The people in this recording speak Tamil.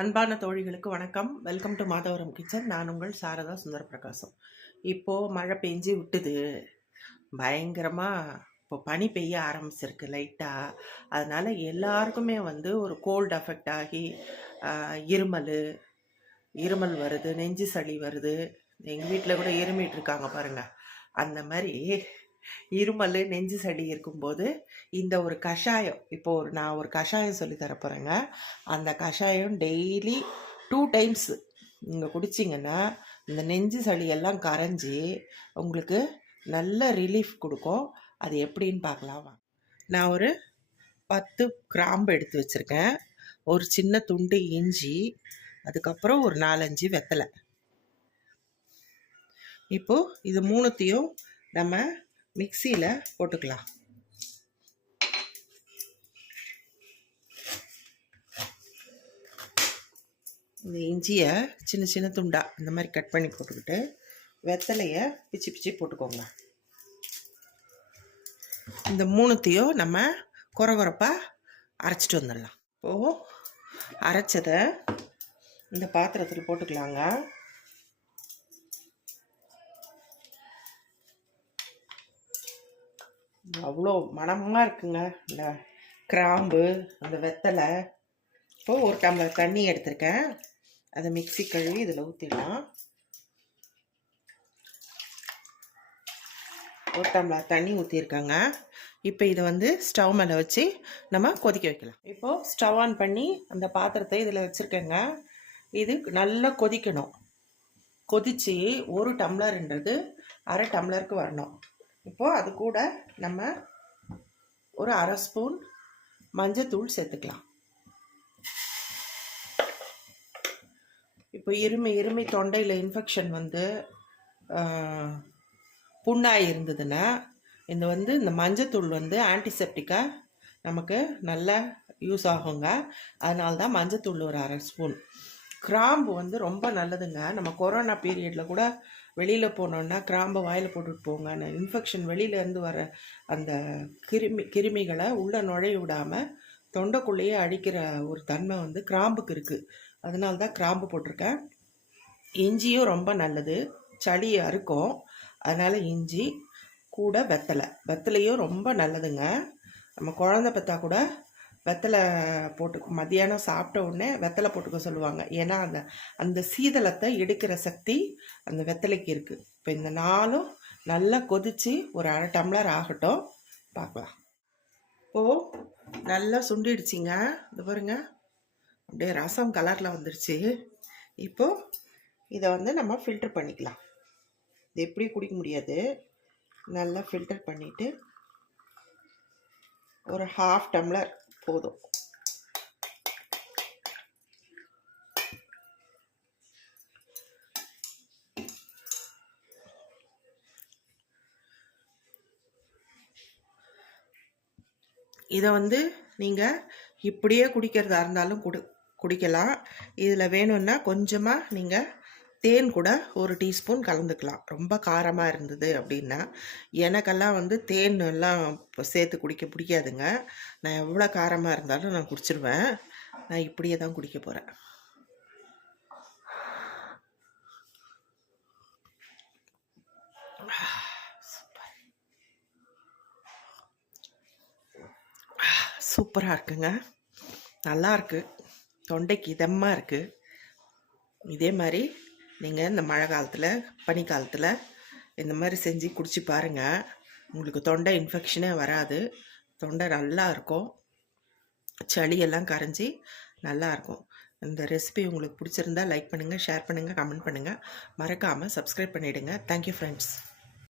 அன்பான தோழிகளுக்கு வணக்கம். வெல்கம் டு மாதவரம் கிச்சன் நான் உங்கள் சாரதா சுந்தர பிரகாசம் இப்போது மழை பெஞ்சு விட்டுது. பயங்கரமாக இப்போ பனி பெய்ய ஆரம்பிச்சிருக்கு லைட்டாக அதனால் எல்லாருக்குமே வந்து ஒரு கோல்டு அஃபெக்ட் ஆகி இருமல் இருமல் வருது நெஞ்சு சளி வருது. எங்கள் வீட்டில் கூட இருமிட்டு இருக்காங்க பாருங்கள் அந்த மாதிரி இருமல் நெஞ்சு சளி இருக்கும்போது இந்த ஒரு கஷாயம் இப்போ ஒரு நான் ஒரு கஷாயம் சொல்லி தரப்போகிறேங்க அந்த கஷாயம் டெய்லி டூ டைம்ஸ் நீங்கள் குடிச்சிங்கன்னா இந்த நெஞ்சு சளியெல்லாம் கரைஞ்சி உங்களுக்கு நல்ல ரிலீஃப் கொடுக்கும். அது எப்படின்னு பார்க்கலாம் நான் ஒரு பத்து கிராம்பு எடுத்து வச்சுருக்கேன். ஒரு சின்ன துண்டு இஞ்சி அதுக்கப்புறம் ஒரு நாலஞ்சு வெத்தலை. இப்போது இது மூணுத்தையும் நம்ம மிக்சியில் போட்டுக்கலாம். இந்த இஞ்சியை சின்ன சின்ன துண்டா இந்த மாதிரி கட் பண்ணி போட்டுக்கிட்டு வெத்தலையை பிச்சு பிச்சு போட்டுக்கோங்க. இந்த மூணுத்தையும் நம்ம குறகுறப்பாக அரைச்சிட்டு வந்துடலாம். இப்போது அரைச்சதை இந்த பாத்திரத்தில் போட்டுக்கலாங்க. அவ்வளோ மணமாக இருக்குங்க. இந்த கிராம்பு அந்த வெத்தலை. இப்போது ஒரு டம்ளர் தண்ணி எடுத்திருக்கேன். அதை மிக்ஸி கழுவி இதில் ஊற்றிடலாம் ஒரு டம்ளர் தண்ணி ஊற்றிருக்கேங்க இப்போ இதை வந்து ஸ்டவ் மேலே வச்சு நம்ம கொதிக்க வைக்கலாம். இப்போது ஸ்டவ் ஆன் பண்ணி அந்த பாத்திரத்தை இதில் வச்சுருக்கேங்க. இது நல்லா கொதிக்கணும். கொதித்து ஒரு டம்ளர்ன்றது அரை டம்ளருக்கு வரணும். இப்போது அது கூட நம்ம ஒரு அரை ஸ்பூன் மஞ்சத்தூள் சேர்த்துக்கலாம். இப்போ இருமை இருமை தொண்டையில் இன்ஃபெக்ஷன் வந்து புண்ணாக இருந்ததுன்னா இந்த வந்து இந்த மஞ்சத்தூள் வந்து ஆன்டிசெப்டிக்காக நமக்கு நல்லா யூஸ் ஆகுங்க. அதனால தான் மஞ்சத்தூள் ஒரு அரை ஸ்பூன். கிராம்பு வந்து ரொம்ப நல்லதுங்க. நம்ம கொரோனா பீரியடில் கூட வெளியில் போனோன்னா கிராம்பை வாயில் போட்டுட்டு போங்க. இன்ஃபெக்ஷன் வெளியிலேருந்து வர அந்த கிருமி கிருமிகளை உள்ளே நுழைய விடாமல் தொண்டைக்குள்ளேயே அடிக்கிற ஒரு தன்மை வந்து கிராம்புக்கு இருக்குது அதனால தான் கிராம்பு போட்டிருக்கேன். இஞ்சியும் ரொம்ப நல்லது. சளி அறுக்கும். அதனால் இஞ்சி கூட வெத்தலை. வெத்தலையும் ரொம்ப நல்லதுங்க. நம்ம குழந்த பார்த்தா கூட வெத்தலை போட்டு மதியானம் சாப்பிட்ட உடனே வெத்தலை போட்டுக்க சொல்லுவாங்க. ஏன்னா அந்த அந்த சீதளத்தை எடுக்கிற சக்தி அந்த வெத்தலைக்கு இருக்குது இப்போ இந்த நாளும் நல்லா கொதித்து ஒரு அரை டம்ளர் ஆகட்டும். பார்க்கலாம் இப்போது நல்லா சுண்டிடுச்சிங்க. இது பாருங்க. அப்படியே ரசம் கலரில் வந்துருச்சு. இப்போது இதை வந்து நம்ம ஃபில்டர் பண்ணிக்கலாம். இது எப்படி குடிக்க முடியாது? நல்லா ஃபில்டர் பண்ணிவிட்டு ஒரு ஹாஃப் டம்ளர் போதும். இதை வந்து நீங்கள் இப்படியே குடிக்கிறதா இருந்தாலும் குடு குடிக்கலாம். இதில் வேணும்னா கொஞ்சமாக நீங்கள் தேன் கூட ஒரு டீஸ்பூன் கலந்துக்கலாம். ரொம்ப காரமாக இருந்தது அப்படின்னா எனக்கெல்லாம் வந்து தேன் எல்லாம் சேர்த்து குடிக்க பிடிக்காதுங்க. நான் எவ்வளோ காரமாக இருந்தாலும் நான் குடிச்சிருவேன். நான் இப்படியே தான் குடிக்க போகிறேன் சூப்பராக இருக்குங்க. நல்லா இருக்கு. தொண்டைக்கு இதமாக இருக்குது இதே மாதிரி நீங்கள் இந்த மழை காலத்தில் பனி காலத்தில் இந்த மாதிரி செஞ்சு குடிச்சு பாருங்கள் உங்களுக்கு தொண்டை இன்ஃபெக்ஷனே வராது. தொண்டை நல்லா இருக்கும். சளியெல்லாம் கரைஞ்சி நல்லா இருக்கும். இந்த ரெசிபி உங்களுக்கு பிடிச்சிருந்தா லைக் பண்ணுங்கள் ஷேர் பண்ணுங்கள் கமெண்ட் பண்ணுங்கள் மறக்காமல் சப்ஸ்கிரைப் பண்ணிவிடுங்க தேங்க்யூ ஃப்ரெண்ட்ஸ்